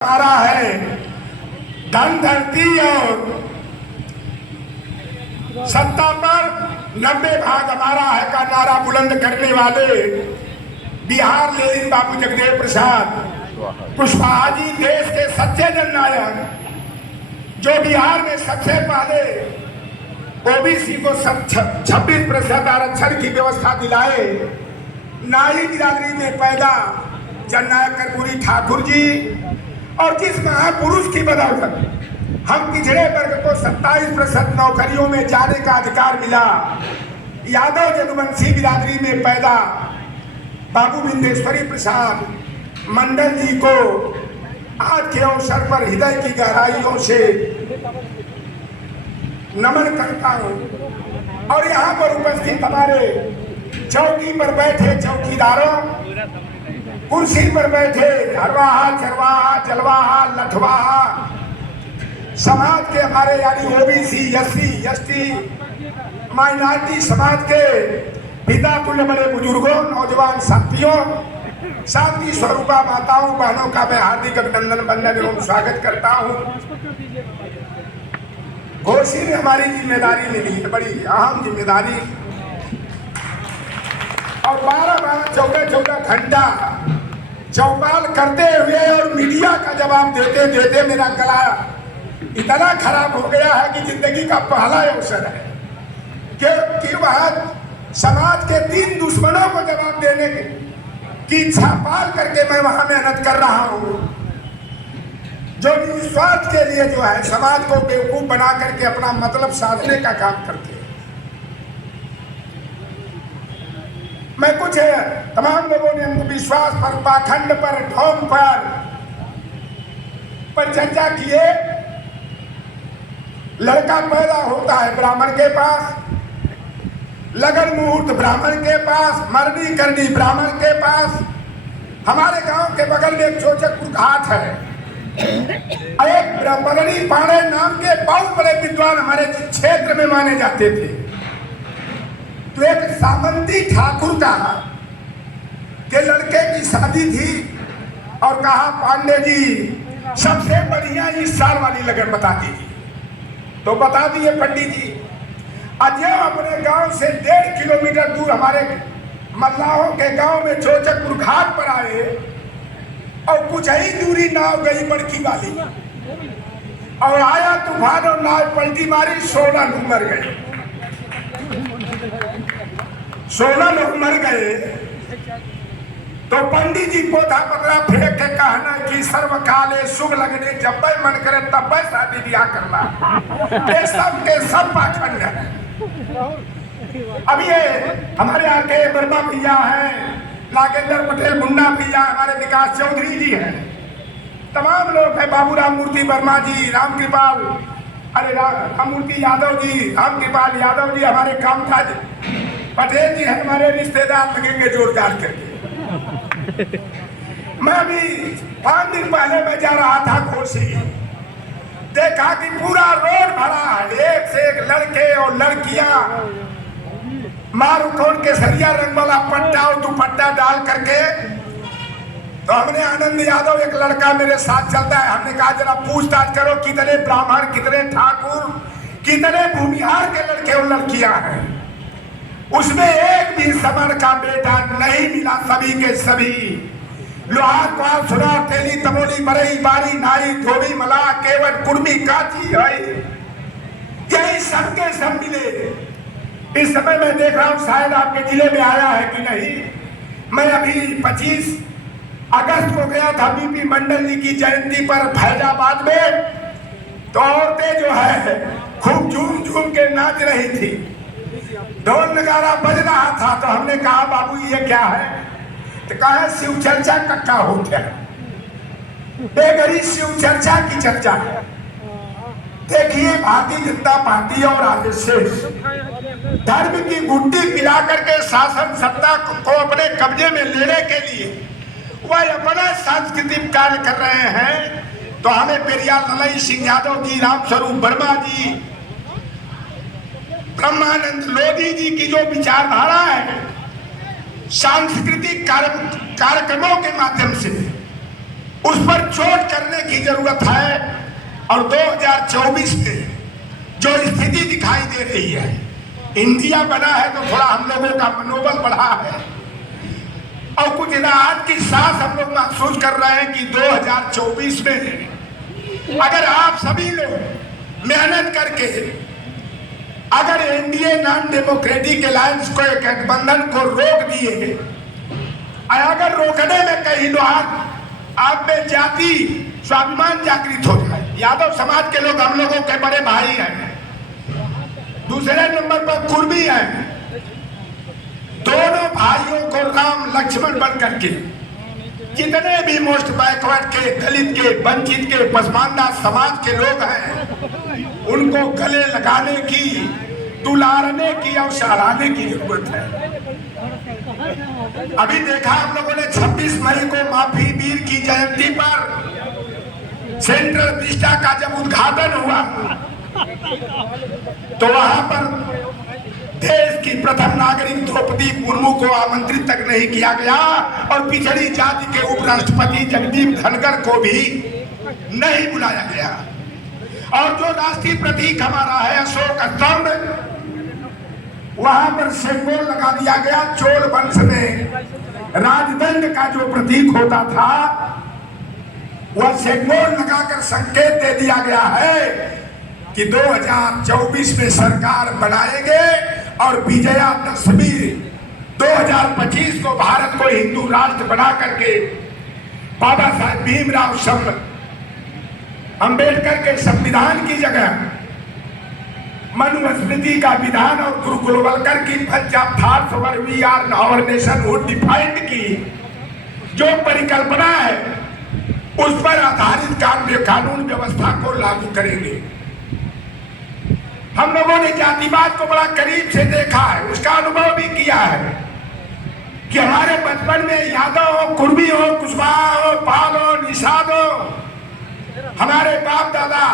हमारा है धन धरती और सत्ता पर 90 भाग हमारा है का नारा बुलंद करने वाले बिहार लेनिन बाबू जगदेव प्रसाद कुशवाहा जी देश के सच्चे जननायक जो बिहार में सबसे पहले ओबीसी को 26% आरक्षण की व्यवस्था दिलाए, नाई बिरादरी में पैदा जननायक कर्पूरी ठाकुर जी और जिस महापुरुष की बदौलत हम पिछड़े वर्ग को 27% नौकरियों में जाने का अधिकार मिला, यादव जनवंशी बिरादरी में पैदा बाबू बिंदेश्वरी प्रसाद मंडल जी को आज के अवसर पर हृदय की गहराइयों से नमन करता हूं। और यहाँ पर उपस्थित हमारे चौकी पर बैठे चौकीदारों, कुर्सी पर बैठे हरवाहा चरवाहा जलवाहा लठवाहा समाज के हमारे यानी ओबीसी एससी एसटी माइनॉरिटी समाज के पिता तुल्य बड़े बुजुर्गों, नौजवान साथियों, शांति स्वरूपा माताओं बहनों का मैं हार्दिक अभिनंदन वंदन एवं स्वागत करता हूँ। घोषी में हमारी जिम्मेदारी मिली है, बड़ी अहम जिम्मेदारी, और 12-14 घंटा चौपाल करते हुए और मीडिया का जवाब देते देते मेरा गला इतना खराब हो गया है कि जिंदगी का पहला अवसर है कि वह समाज के 3 दुश्मनों को जवाब देने की इच्छा पाल करके मैं वहां मेहनत कर रहा हूं, जो स्वार्थ के लिए जो है समाज को बेवकूफ बना करके अपना मतलब साधने का काम करते हैं। मैं कुछ तमाम लोगों ने अंधविश्वास पर, पाखंड पर, ढोंग पर चर्चा किए। लड़का पैदा होता है ब्राह्मण के पास, लगन मुहूर्त ब्राह्मण के पास, मरनी करनी ब्राह्मण के पास। हमारे गांव के बगल में एक चोचकपुर घाट है, एक बगड़ी पाड़े नाम के बहुत बड़े विद्वान हमारे क्षेत्र में माने जाते थे। तो एक सामंती ठाकुर का के लड़के की शादी थी और कहा पांडे जी सबसे बढ़िया इस साल वाली लगन बता दीजिए। तो बता दिए पंडित जी। आज अपने गांव से 1.5 किलोमीटर दूर हमारे मल्लाहों के गांव में चोचकपुर घाट पर आए और कुछ ही दूरी नाव गई बड़की वाली और आया तूफान और नाव पलटी मारी, 16 लोग मर गए। 16 लोग मर गए। तो पंडित जी पोथा पतरा फेंक के कहना कि सर्वकाले शुभ लगने जब मन करे तब शादी ब्याह करना, ये सब के सब पाखंड है। अब ये हमारे यहाँ के वर्मा भैया हैं, नागेंद्र पटेल मुन्ना भैया, हमारे विकास चौधरी जी हैं, तमाम लोग हैं, बाबूराम मूर्ति वर्मा जी, रामकृपाल राममूर्ति यादव जी, रामकृपाल यादव जी, हमारे कामकाज पटेल जी हैं, हमारे रिश्तेदार लगेंगे जोरदार करके। मैं अभी 5 दिन पहले मैं जा रहा था घोसी, देखा कि पूरा रोड भरा है, एक से एक लड़के और लड़कियां मार उठोड़ के सरिया रंग वाला पट्टा और दुपट्टा डाल करके। तो हमने आनंद यादव, एक लड़का मेरे साथ चलता है, हमने कहा जरा पूछताछ करो कितने ब्राह्मण, कितने ठाकुर, कितने भूमिहार के लड़के और लड़कियां हैं। उसमें एक भी समर का बेटा नहीं मिला, सभी के सभी लोहार क्वाल सुरा तेली तमोली बरई बारी नाई धोबी मला केवट कुर्मी काची है, यही सबके सब मिले। इस समय मैं देख रहा हूं शायद आपके जिले में आया है कि नहीं। मैं अभी 25 अगस्त को गया था बीपी मंडल जी की जयंती पर फैजाबाद में, तो औरतें जो है खूब झूम झूम के नाच रही थी, ढोल नगारा बज रहा था। तो हमने कहा बाबू ये क्या है? तो कहा शिव चर्चा कट्टा हो गया, बेगरी शिव चर्चा की चर्चा है। देखिए भारतीय जनता पार्टी और आरएसएस धर्म की गुड्डी पिला करके शासन सत्ता को अपने कब्जे में लेने के लिए वह अपना सांस्कृतिक कार्य कर रहे हैं। तो हमें पेरियार ललई सिंह यादव जी, रामस्वरूप वर्मा जी, ब्रह्मानंद लोधी जी की जो विचारधारा है सांस्कृतिक कार्यक्रमों के माध्यम से उस पर चोट करने की जरूरत है। और 2024 में जो स्थिति दिखाई दे रही है, इंडिया बना है तो थोड़ा हम लोगों का मनोबल बढ़ा है और कुछ राहत की सांस हम लोग महसूस कर रहे हैं कि 2024 में अगर आप सभी लोग मेहनत करके अगर एनडीए नॉन डेमोक्रेटिक अलायंस को एक गठबंधन को रोक दिए, अगर रोकने में कहीं आप में जाति स्वाभिमान जागृत हो जाए। यादव समाज के लोग हम लोगों के बड़े भाई हैं, दूसरे नंबर पर कुर्मी हैं। दोनों भाइयों को राम लक्ष्मण बन करके जितने भी मोस्ट बैकवर्ड के, दलित के, वंचित के, पसमानदा समाज के लोग हैं, उनको गले लगाने की, दुलारने की और सराहने की जरूरत है। अभी देखा हम लोगों ने 26 मई को माफी वीर की जयंती पर सेंट्रल विस्टा का जब उद्घाटन हुआ तो वहां पर देश की प्रथम नागरिक द्रौपदी मुर्मू को आमंत्रित तक नहीं किया गया और पिछड़ी जाति के उपराष्ट्रपति जगदीप धनखड़ को भी नहीं बुलाया गया। और जो राष्ट्रीय प्रतीक हमारा है अशोक स्तंभ, वहां पर सिंबल लगा दिया गया। चोल वंश में राजदंड का जो प्रतीक होता था वह सिंबल लगाकर संकेत दे दिया गया है कि 2024 में सरकार बनाएंगे और विजयादशमी 2025 को भारत को हिंदू राष्ट्र बना करके बाबा साहेब भीमराव अम्बेडकर के संविधान की जगह मनुस्मृति का विधान और गुरु गोलवलकर की पंजाब थार्स over we are our nation would defined की जो परिकल्पना है उस पर आधारित कानून व्यवस्था को लागू करेंगे। हम लोगों ने जातिवाद को बड़ा करीब से देखा है, उसका अनुभव भी किया है कि हमारे बचपन में यादव हो, कुर्मी हो, कुशवाहा हो, पाल हो, निषाद हो, हमारे बाप दादा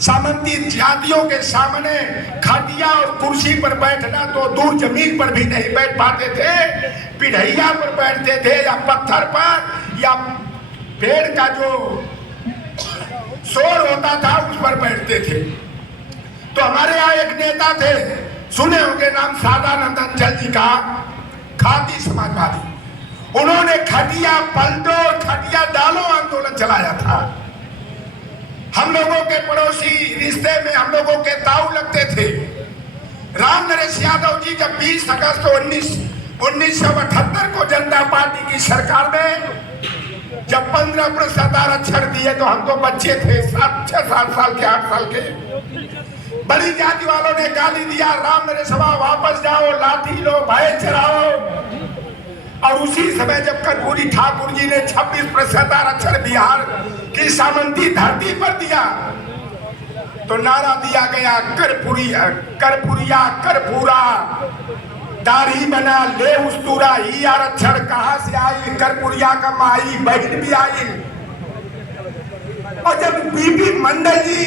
सामंती जातियों के सामने खटिया और कुर्सी पर बैठना तो दूर जमीन पर भी नहीं बैठ पाते थे, पिढ़ैया पर बैठते थे या पत्थर पर या पेड़ का जो शोर होता था उस पर बैठते थे। तो हमारे यहाँ एक नेता थे, सुने होंगे नाम सदानंद अंचल जी का, खादी समाजवादी। उन्होंने खटिया पलटो खटिया डालो आंदोलन चलाया था। हम लोगों के पड़ोसी रिश्ते में हम लोगों के ताऊ लगते थे। राम नरेश यादव जी जब 20 अगस्त 1978 को जनता पार्टी की सरकार में जब 15% आरक्षण दिए तो हम तो बच्चे थे, 6-7 साल के, 8 साल के। बड़ी जाति वालों ने गाली दिया, राम नरेश वापस जाओ, लाठी लो, भय चढ़ाओ। और उसी समय जब कर्पूरी ठाकुर जी ने 26% आरक्षण बिहार की सामंती धरती पर दिया तो नारा दिया गया कर्पूरिया कर्पूरा, दाढ़ी बना ले उस्तूरा, ही आरक्षण कहां से आई, कर्पूरिया का माई बहन भी आई। और जब बीबी मंडल जी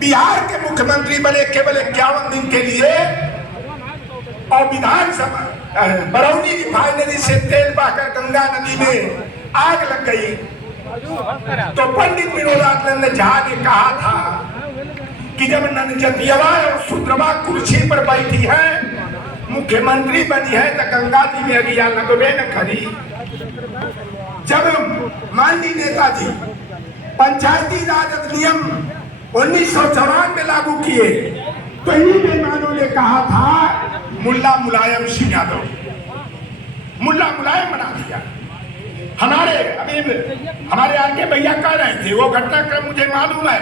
बिहार के मुख्यमंत्री बने केवल 51 दिन के लिए और विधानसभा बरौनी रिफाइनरी से तेल बहाकर गंगा नदी में आग लग गई तो पंडित विनोदानंद झा ने कहा था कि जब नंदजतियवा और सुद्रवा कुर्सी पर बैठी है, मुख्यमंत्री बनी है तो गंगा जी में अगिया लगबे न खड़ी। जब माननीय नेताजी पंचायती राज अधिनियम 1994 में लागू किए तो इन बेईमानों ने कहा था मुल्ला मुलायम सिंह यादव, मुल्ला मुलायम बना दिया। हमारे आगे भैया कह रहे थे, वो घटनाक्रम मुझे मालूम है।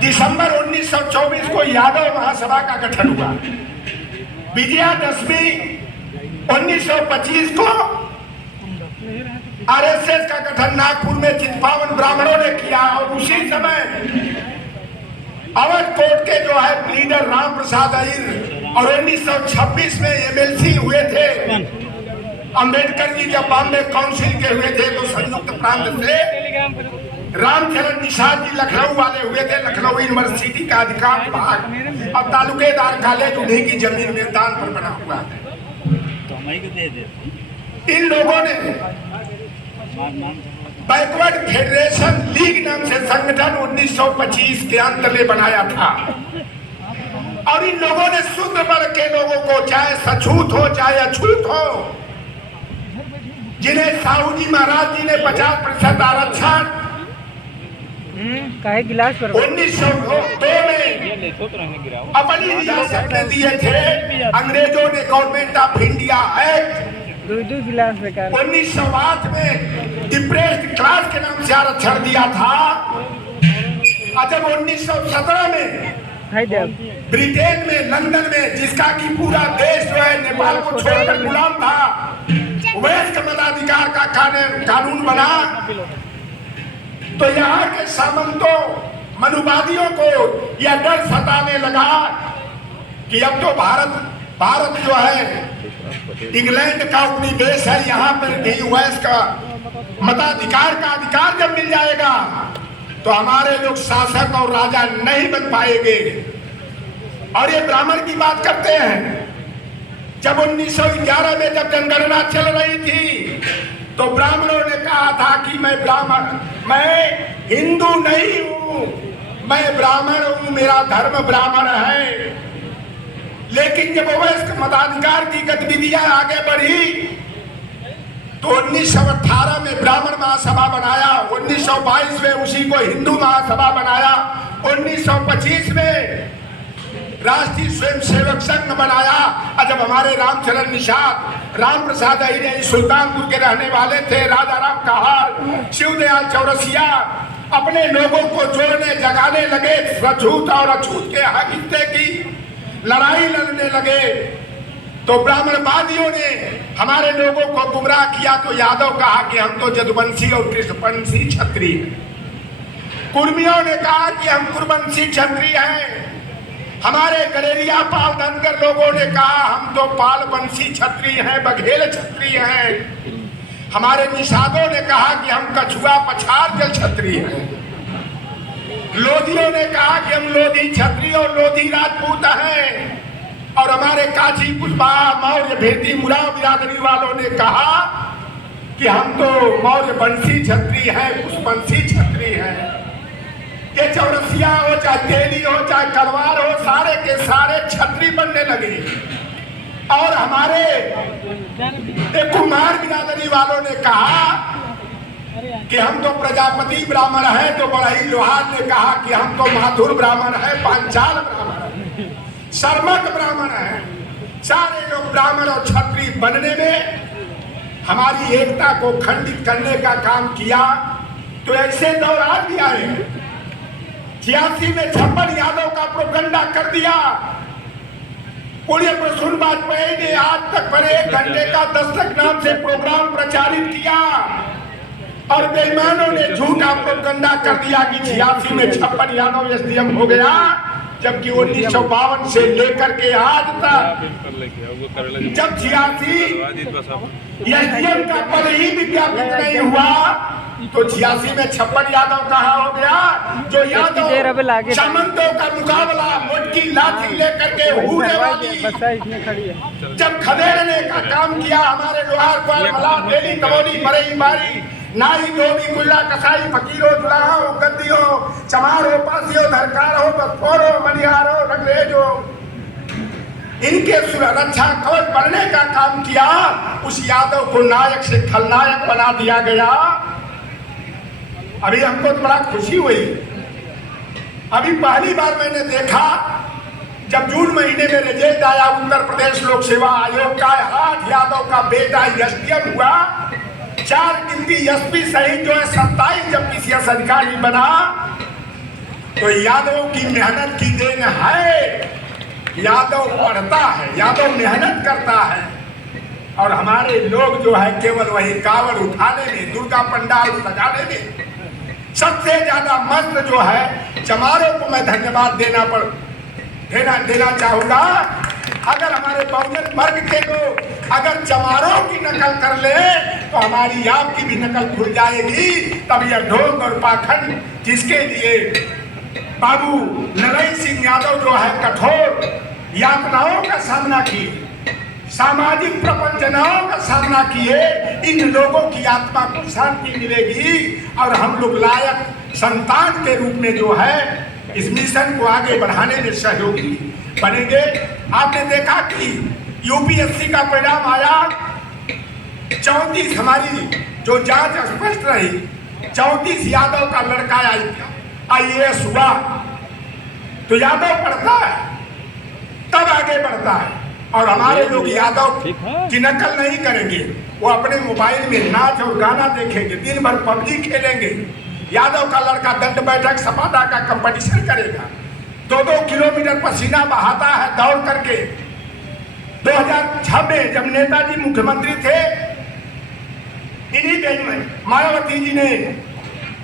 दिसंबर 1924 को यादव महासभा का गठन हुआ। विजयादशमी 1925 को आरएसएस का गठन नागपुर में चितपावन ब्राह्मणों ने किया और उसी समय अवध कोर्ट के जो है लीडर राम प्रसाद अय्यर और 1926 में एमएलसी हुए थे। अंबेडकर जी जब बॉम्बे काउंसिल के हुए थे तो संयुक्त प्रांत से रामचरण निषाद जी लखनऊ वाले हुए थे। लखनऊ यूनिवर्सिटी का अधिकार विभाग और तालुकेदार कॉलेज उन्हीं की जमीन में दान पर बना हुआ है। इन लोगों ने बैकवर्ड फेडरेशन लीग नाम से संगठन 1925 के अंत में बनाया था। और इन लोगों ने शूद्र वर्ग के लोगों को, चाहे सछूत हो चाहे अछूत हो, जिन्हें साहू जी महाराज जी ने 50% आरक्षण गिलास पर 1902 में अपनी रियासत में दिए थे। अंग्रेजों ने गवर्नमेंट ऑफ इंडिया एक्ट 2 गिलास 1908 में डिप्रेस्ड क्लास के नाम से आरक्षण दिया था। जब 1917 में ब्रिटेन में, लंदन में, जिसका कि पूरा देश जो है नेपाल को छोड़कर गुलाम था, वैश्य मताधिकार का कानून बना, तो यहाँ के सामंतों, मनुवादियों को यह डर सताने लगा कि अब तो भारत जो है इंग्लैंड का उपनिवेश है, यहाँ पर भी वैश्य का मताधिकार का अधिकार जब मिल जाएगा तो हमारे लोग शासक और राजा नहीं बन पाएंगे। और ये ब्राह्मण की बात करते हैं। जब 1911 में जब जनगणना चल रही थी तो ब्राह्मणों ने कहा था कि मैं हिंदू नहीं हूं, मैं ब्राह्मण हूं, मेरा धर्म ब्राह्मण है। लेकिन जब वैश्य मताधिकार की गतिविधियां आगे बढ़ी तो 1918 में ब्राह्मण महासभा बनाया, 1922 में उसी को हिंदू महासभा बनाया, 1925 में राष्ट्रीय स्वयंसेवक संघ बनाया। जब हमारे रामचरण निषाद, राम प्रसाद अहिरे सुल्तानपुर के रहने वाले थे, राजा राम कहार, शिवदयाल चौरसिया अपने लोगों को जोड़ने जगाने लगे, छूत और अछूत के हक हिस्से की लड़ाई लड़ने लगे, तो ब्राह्मणवादियों ने हमारे लोगों को गुमराह किया। तो यादव कहा कि हम तो जदुवंशी और कृष्णवंशी क्षत्रिय, कुर्मियों ने कहा कि हम कुरवंशी क्षत्रिय हैं, हमारे गलेरिया पाल धनगर लोगों ने कहा हम तो पालवंशी क्षत्रिय हैं, बघेल क्षत्रिय हैं, हमारे निषादों ने कहा कि हम कछुआ पछार जल क्षत्रिय हैं, लोधियों ने कहा कि हम लोधी क्षत्रिय और लोधी राजपूत हैं, और हमारे काजी कुशवाहा मौर्य भेदी मुराव बिरादरी वालों ने कहा कि हम तो मौर्य वंशी क्षत्रिय हैं, कुशवंशी क्षत्रिय हैं। ये चौरसिया हो चाहे तेली हो चाहे कलवार हो, सारे के सारे क्षत्रिय बनने लगे। और हमारे कुमार बिरादरी वालों ने कहा कि हम तो प्रजापति ब्राह्मण हैं, तो बड़ाई लोहार ने कहा कि हम तो माथुर ब्राह्मण हैं, पांचाल ब्राह्मण हैं, शर्मक ब्राह्मण हैं। सारे लोग ब्राह्मण और क्षत्रिय बनने में हमारी एकता को खंडित करने का काम किया। तो ऐसे दौर आज भी आए। 86 में छप्पन यादव का प्रोपगंडा कर दिया। पूरे प्रसून वाजपेयी ने आज तक पर 1 घंटे का दस्तक नाम से प्रोग्राम प्रचारित किया, और बेईमानों ने झूठा प्रोपगंडा कर दिया कि 86 में छप्पन यादव एसडीएम हो गया, जबकि 1952 से लेकर के आज तक जब 86 एसडीएम का पद ही विज्ञापित नहीं हुआ तो 86 में छप्पन यादव कहाँ हो गया? जो यादव सामंतों का मुकाबला मोटकी लाठी लेकर के हुए वाली जब खदेड़ने का काम किया, हमारे लोहार को मला डेली तबोली बड़े बारी नाई धोबी गुल्ला कसाई फकीरो जुलाहा हो गद्दी हो चमार हो पासी हो धरकार हो बसफोर हो मनिहार हो रंगरेज हो, इनके रक्षा कवच बनने का काम किया। उस यादव को नायक से खलनायक बना दिया गया। अभी हमको तो बड़ा खुशी हुई। अभी पहली बार मैंने देखा जब जून महीने में रिजल्ट आया उत्तर प्रदेश लोक सेवा आयोग का, 8 यादव का बेटा एसडीएम हुआ, 4 गिनती एसपी सहित जो है 27 जब पीसीएस अधिकारी बना, तो यादव की मेहनत की देन है। यादव पढ़ता है, यादव मेहनत करता है, और हमारे लोग जो है केवल वही कावड़ उठाने में, दुर्गा पंडाल सजाने में सबसे ज्यादा मस्त जो है चमारों को मैं धन्यवाद देना चाहूंगा। अगर हमारे बहुजन वर्ग के लोग अगर चमारों की नकल कर ले तो हमारी आपकी भी नकल खुल जाएगी। तब यह ढोंग और पाखंड जिसके लिए बाबू नरई सिंह यादव जो है कठोर यातनाओं का सामना किए, सामाजिक प्रपंचनाओं का सामना किए, इन लोगों की आत्मा को शांति मिलेगी और हम लोग लायक संतान के रूप में जो है इस मिशन को आगे बढ़ाने में सहयोगी बनेंगे। आपने देखा कि यूपीएससी का परिणाम आया, 34 हमारी जो जांच स्पष्ट रही, 34 यादव का लड़का IAS हुआ। तो यादव पढ़ता है तब आगे बढ़ता है, और हमारे लोग यादव की नकल नहीं करेंगे। वो अपने मोबाइल में नाच और गाना देखेंगे, दिन भर PUBG खेलेंगे। यादव का लड़का दंड बैठक सपाटा का कंपटीशन करेगा, 2-2 किलोमीटर पसीना बहाता है दौड़ करके। 2006 में जब नेताजी मुख्यमंत्री थे, इन्हीं दिन में मायावती जी ने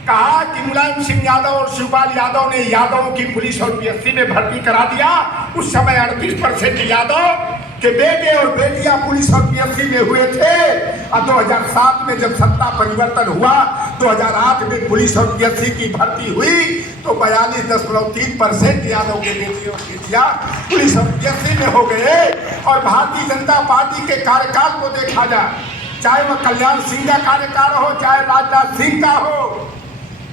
कहा कि मुलायम सिंह यादव और शिवपाल यादव ने यादवों की पुलिस और PSC में भर्ती करा दिया। उस समय 38% यादव के बेटे और बेटियां पुलिस और PSC में हुए थे। और 2007 में जब सत्ता परिवर्तन हुआ, 2008 में पुलिस और PSC की भर्ती हुई, तो 42.3% यादव के बेटे और बेटियां पुलिस और PSC में हो गए। और भारतीय जनता पार्टी के कार्यकाल को देखा जाए, चाहे वह कल्याण सिंह का कार्यकाल हो, चाहे राजनाथ सिंह का हो,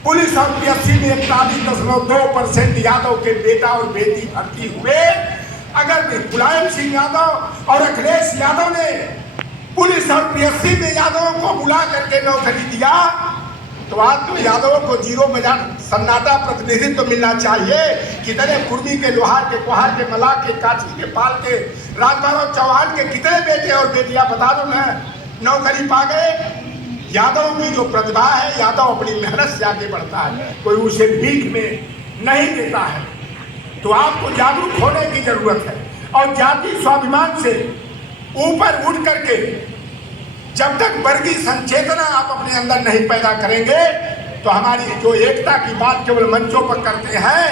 पुलिस और PSC में 41.2% यादव के बेटा और बेटी भर्ती हुए। अगर मुलायम सिंह यादव और अखिलेश यादव ने पुलिस और PSC में यादवों को बुला करके नौकरी दिया, तो आज तो यादवों को 0 बजा सन्नाटा प्रतिनिधित्व तो मिलना चाहिए। कितने कुर्मी के, लोहार के, कुहार के, मलाह के, काछी के, पाल के, राजभर चौहान के कितने बेटे और बेटियां बता दो ना नौकरी पा गए। यादव की जो प्रतिभा है, यादव अपनी मेहनत से आगे बढ़ता है, कोई उसे भीख में नहीं देता है। तो आपको जागरूक होने की जरूरत है, और जाति स्वाभिमान से ऊपर उठ करके जब तक वर्गीय संचेतना आप अपने अंदर नहीं पैदा करेंगे, तो हमारी जो एकता की बात केवल मंचों पर करते हैं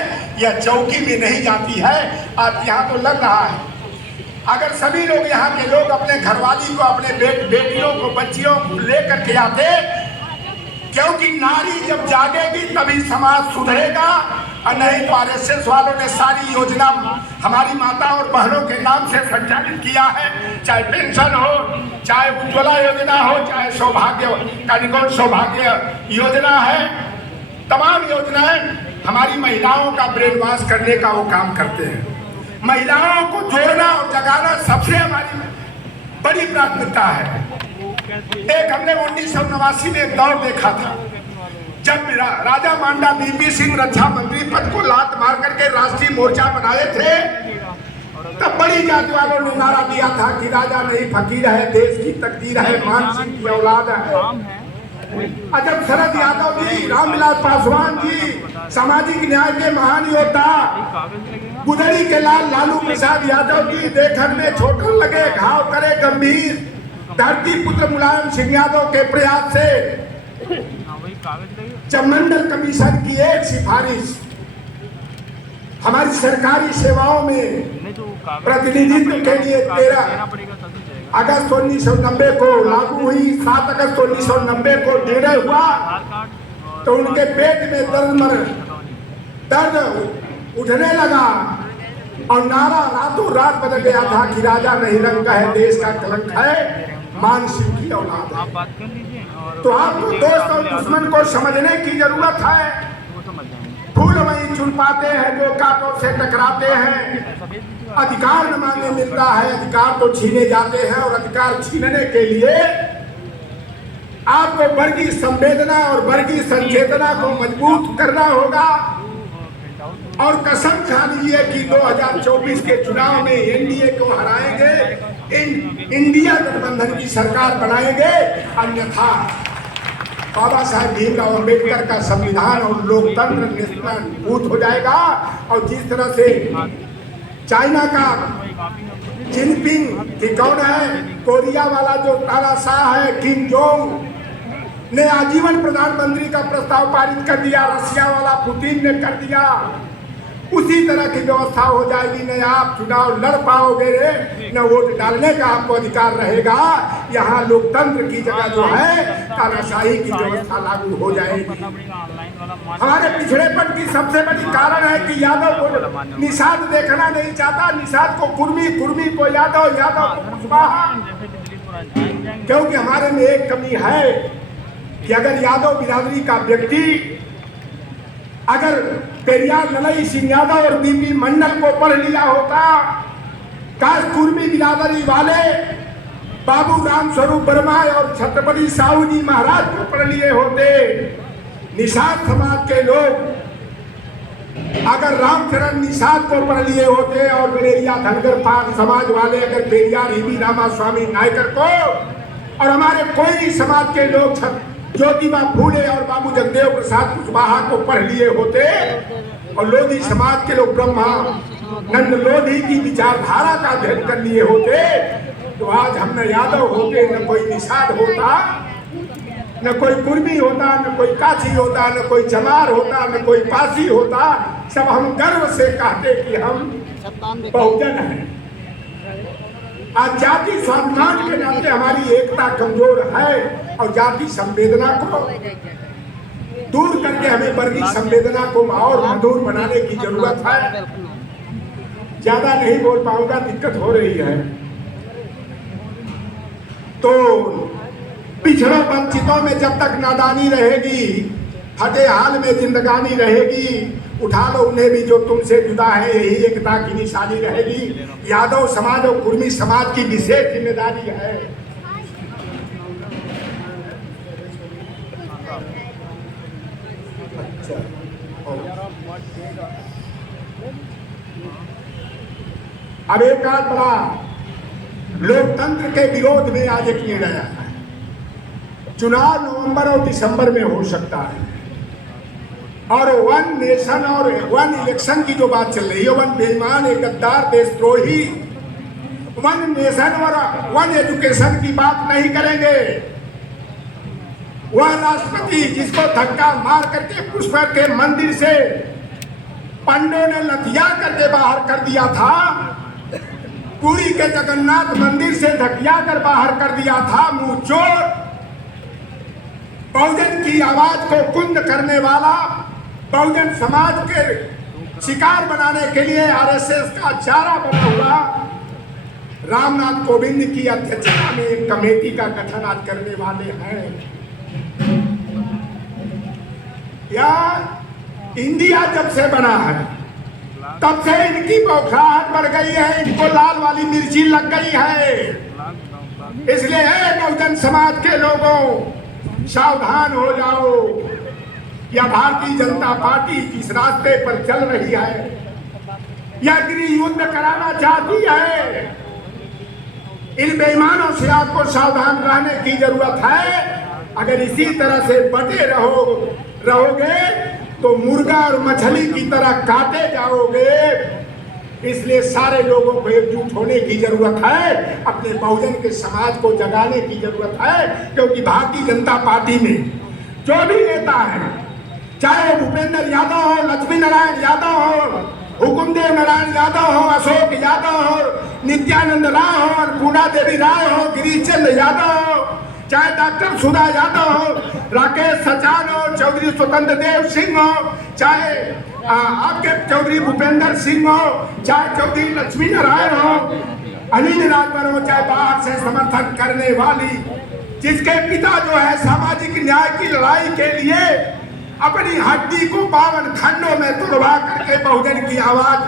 या चौकी में नहीं जाती है। आज यहाँ तो लग रहा है, अगर सभी लोग यहाँ के लोग अपने घरवाली को, अपने बेटियों को, बच्चियों को लेकर के आते, क्योंकि नारी जब जागेगी तभी समाज सुधरेगा। और नहीं तो RSS वालों ने सारी योजना हमारी माता और बहनों के नाम से संचालित किया है, चाहे पेंशन हो, चाहे उज्ज्वला योजना हो, चाहे सौभाग्य योजना है, तमाम योजनाएं हमारी महिलाओं का ब्रेन वॉश करने का वो काम करते हैं। महिलाओं को जोड़ना और जगाना सबसे हमारी बड़ी प्राथमिकता है। एक हमने 1989 में एक दौर देखा था, जब राजा मांडा BP सिंह रक्षा मंत्री पद को लात मार करके राष्ट्रीय मोर्चा बनाए थे, तब बड़ी जाति वालों ने नारा दिया था कि राजा नहीं फकीर है, देश की तकदीर है, मान सिंह की औलाद है। जब शरद यादव जी, रामविलास पासवान जी, सामाजिक न्याय के महान योद्धा, गुदड़ी के लाल लालू प्रसाद यादव जी, देखने में छोटा लगे घाव करे गंभीर, धरती पुत्र मुलायम सिंह यादव के प्रयास से जब मंडल कमीशन की एक सिफारिश हमारी सरकारी सेवाओं में प्रतिनिधित्व के लिए 13 अगस्त 1990 को लागू हुई, 7 अगस्त 1990 को निर्णय हुआ, तो उनके पेट में दर्द उठने लगा और नारा रातों रात बदल गया था कि राजा नहीं रंग का है, देश का कलंक है, मान सिंह की औलाद है। तो आपको दोस्त और दुश्मन को समझने की जरूरत है। फूल वही चुन पाते हैं जो कांटों से टकराते हैं। अधिकार न मांगे मिलता है, अधिकार तो छीने जाते हैं, और अधिकार छीनने के लिए आपको वर्गीय संवेदना और वर्गीय संचेतना को मजबूत करना होगा। और कसम खा लीजिए कि 2024 के चुनाव में NDA को हराएंगे, इंडिया गठबंधन की सरकार बनाएंगे, अन्यथा बाबा साहेब भीमराव अंबेडकर का संविधान और लोकतंत्र निष्प्रभुत हो जाएगा। और जिस तरह से चाइना का जिनपिंग की कौन है, कोरिया वाला जो तानाशाह है किम जोंग ने आजीवन प्रधानमंत्री का प्रस्ताव पारित कर दिया, रसिया वाला पुतिन ने कर दिया, उसी तरह की व्यवस्था हो जाएगी। न आप चुनाव लड़ पाओगे, न वोट डालने का आपको अधिकार रहेगा। यहाँ लोकतंत्र की जगह जो है तानाशाही की व्यवस्था लागू हो जाएगी। हमारे पिछड़ेपन की सबसे बड़ी कारण है कि यादव को निषाद देखना नहीं चाहता, निषाद को कुर्मी, कुर्मी को यादव, यादव को कुशवाहा। क्योंकि हमारे में एक कमी है कि अगर यादव बिरादरी का व्यक्ति अगर पेरियार ललई सिंह यादव और बीपी मंडल को पढ़ लिया होता, काश कुर्मी बिरादरी वाले बाबू राम स्वरूप वर्मा और छत्रपति साहू जी महाराज को पढ़ लिए होते, निषाद समाज के लोग अगर रामचरण निषाद को पढ़ लिए होते और गलेरिया धनगर पाल समाज वाले अगर पेरियार हिबी रामास्वामी नायकर को और हमारे कोई समाज के लोग ज्योतिबा फूले और बाबू जगदेव प्रसाद कुशवाहा को पढ़ लिए होते और लोधी समाज के लोग ब्रह्मा नंद लोधी की विचारधारा का अध्ययन कर लिए होते, तो आज हम न यादव होते, न कोई निषाद होता, न कोई कुर्मी होता, न कोई काछी होता, न कोई चमार होता, न कोई पासी होता। सब हम गर्व से कहते कि हम बहुजन हैं। आज जाति स्वाभिमान के नाते हमारी एकता कमजोर है और जाति संवेदना को दूर करके हमें वर्गीय संवेदना को और मधुर बनाने की जरूरत है। ज्यादा नहीं बोल पाऊंगा, दिक्कत हो रही है। तो पिछड़ों वंचितों में जब तक नादानी रहेगी, फटे हाल में जिंदगानी रहेगी, उठा लो उन्हें भी जो तुमसे जुदा है, यही एकता की निशानी रहेगी। यादव समाज और कुर्मी समाज की विशेष जिम्मेदारी है। अब एक आध बड़ा लोकतंत्र के विरोध में आज एक निर्णय आया है। चुनाव नवंबर और दिसंबर में हो सकता है और वन नेशन और वन इलेक्शन की जो बात चल रही है, वन बेईमान, एक गद्दार, देशद्रोही, वन नेशन और वन एजुकेशन की बात नहीं करेंगे। वह राष्ट्रपति जिसको धक्का मार करके पुष्कर के मंदिर से पंडों ने लथिया करके बाहर कर दिया था, पुरी के जगन्नाथ मंदिर से धकिया कर बाहर कर दिया था, मुंह चोर, बहुजन की आवाज को कुंद करने वाला, बहुजन समाज के शिकार बनाने के लिए आरएसएस का चारा बना हुआ रामनाथ कोविंद की अध्यक्षता में एक कमेटी का गठन आज करने वाले हैं। यार इंडिया जब से बना है तब से इनकी बौखलाहट बढ़ गई है, इनको लाल वाली मिर्ची लग गई है। इसलिए बहुजन समाज के लोगों सावधान हो जाओ। या भारतीय जनता पार्टी जिस रास्ते पर चल रही है, या गृह युद्ध कराना चाहती है, इन बेईमानों से आपको सावधान रहने की जरूरत है। अगर इसी तरह से बटे रहोगे तो मुर्गा और मछली की तरह काटे जाओगे। इसलिए सारे लोगों को एकजुट होने की जरूरत है, अपने बहुजन के समाज को जगाने की जरूरत है। क्योंकि भारतीय जनता पार्टी में जो भी नेता है, चाहे भूपेंद्र यादव हो, लक्ष्मी नारायण यादव हो, हुकुमदेव नारायण यादव हो, अशोक यादव हो, नित्यानंद राय हो, पूना देवी राय हो, गिरीश चंद्र यादव हो, चाहे डॉक्टर सुधा यादव हो, राकेश सचान हो, चौधरी स्वतंत्र देव सिंह हो, चाहे आपके चौधरी भूपेंद्र सिंह हो, चाहे चौधरी लक्ष्मी नारायण हो, अनिल राजभर हो, चाहे बाहर से समर्थन करने वाली, जिसके पिता जो है सामाजिक न्याय की लड़ाई के लिए अपनी हड्डी को 52 खंडों में तोड़वा करके बहुजन की आवाज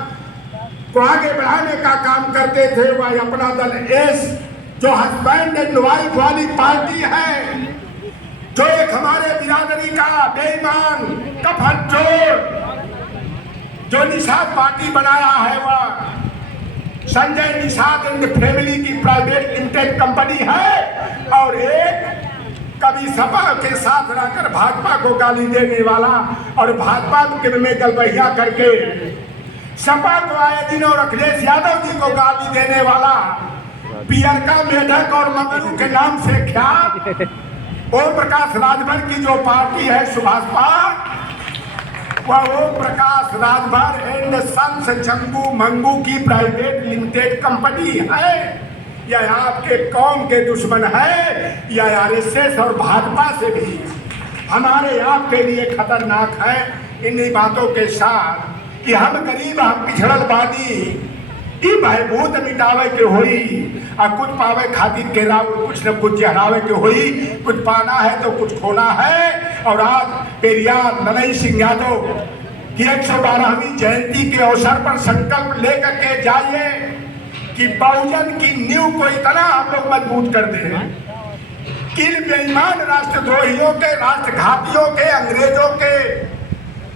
को आगे बढ़ाने का काम करते थे, वह अपना दल एस जो हस्बैंड एंड वाइफ वाली पार्टी है, जो एक हमारे बिरादरी का बेईमान कफन चोर जो निषाद पार्टी बनाया है, वह संजय निषाद एंड फैमिली की प्राइवेट लिमिटेड कंपनी है। और एक कभी सपा के साथ रहकर भाजपा को गाली देने वाला और भाजपा में गलबहिया करके सपा को आए दिन और अखिलेश यादव जी को गाली देने वाला पियरका मेढक और मंगलू के नाम से ख्यात ओम प्रकाश राजभर की जो पार्टी है सुभाषपा, वह ओम प्रकाश राजभर एंड सन्स जंगू मंगू की प्राइवेट लिमिटेड कंपनी है। यह आपके कौम के दुश्मन है, या आरएसएस और भाजपा से भी हमारे आपके लिए खतरनाक है। इन्हीं बातों के साथ कि हम गरीब, हम पिछड़लवादी, ई बहबूद मिटावे के होई और कुछ पावे खातिर के राव कुछ न कुछ जहरावे के होई। कुछ पाना है तो कुछ खोना है। और आज पेरियार नरसिंह सिंह यादव की 112वीं जयंती के अवसर पर संकल्प लेकर के जाइए कि बहुजन की नींव को इतना हम लोग मजबूत कर दें कि बेईमान राष्ट्रद्रोहियों के, राष्ट्रघातियों के, अंग्रेजों के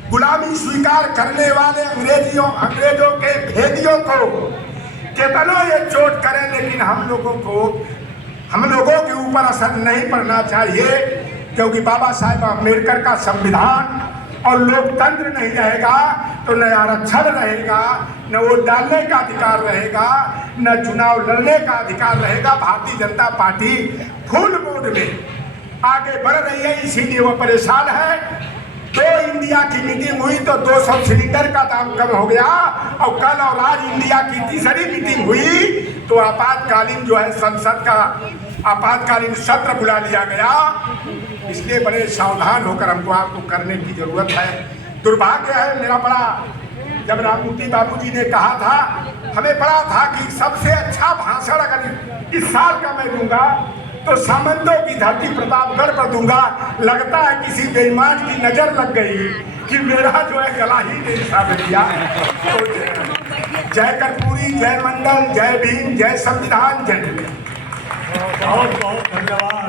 गुलामी स्वीकार करने वाले अंग्रेजों के भेदियों को कितना ये चोट करें, लेकिन हम लोगों के ऊपर असर नहीं पड़ना चाहिए। क्योंकि बाबा साहेब अम्बेडकर का संविधान और लोकतंत्र नहीं रहेगा तो न आरक्षण रहेगा, न वोट डालने का अधिकार रहेगा, न चुनाव लड़ने का अधिकार रहेगा। Bharatiya Janata party full mood में आगे बढ़ रही है, इसीलिए वो परेशान है। तो इंडिया की मीटिंग हुई तो 200 सिलेंडर का दाम कम हो गया, और कल और आज इंडिया की तीसरी मीटिंग हुई तो आपातकालीन जो है संसद का आपातकालीन सत्र बुला लिया गया। इसलिए बड़े सावधान होकर हमको आपको करने की जरूरत है। दुर्भाग्य है मेरा बड़ा, जब राममूर्ति बाबूजी ने कहा था, हमें बड़ा था कि सबसे अच्छा भाषण अगर इस साल का मैं दूंगा तो सामंतों की धरती प्रतापगढ़ पर दूंगा। लगता है किसी बेईमान की नजर लग गई कि मेरा जो है गला ही नहीं साबित किया। तो जय कर्पूरी, जय मंडल, जय भीम, जय संविधान, जय। बहुत बहुत धन्यवाद।